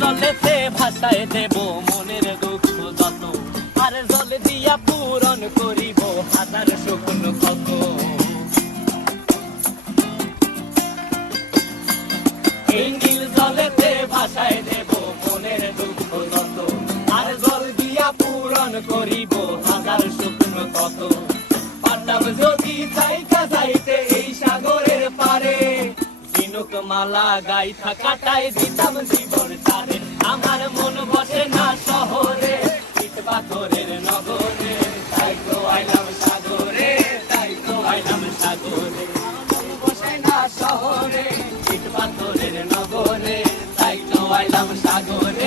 জলেতে ভাসায় দেব মনের দুঃখ যত, আর জল দিয়া পূরণ করিব হাজার শুকন কত। এই নীল জলেতে ভাসায় দেব মনের দুঃখ যত, আর জল দিয়া পূরণ করিব হাজার শুকন কত। পারতাম যদি চাইকা যাইতে এই সাগরের পারে, ঝিনুক মালা গাইথা কাটায় দিতাম জীবন তারে। আমার মন বসে না শহরে, ইট পাথরের নগরে, তাই তো আইলাম সাগরে, তাই তো আইলাম সাগরে। মন বসে না শহরে, ইট পাথরের নগরে, তাই তো আইলাম সাগরে।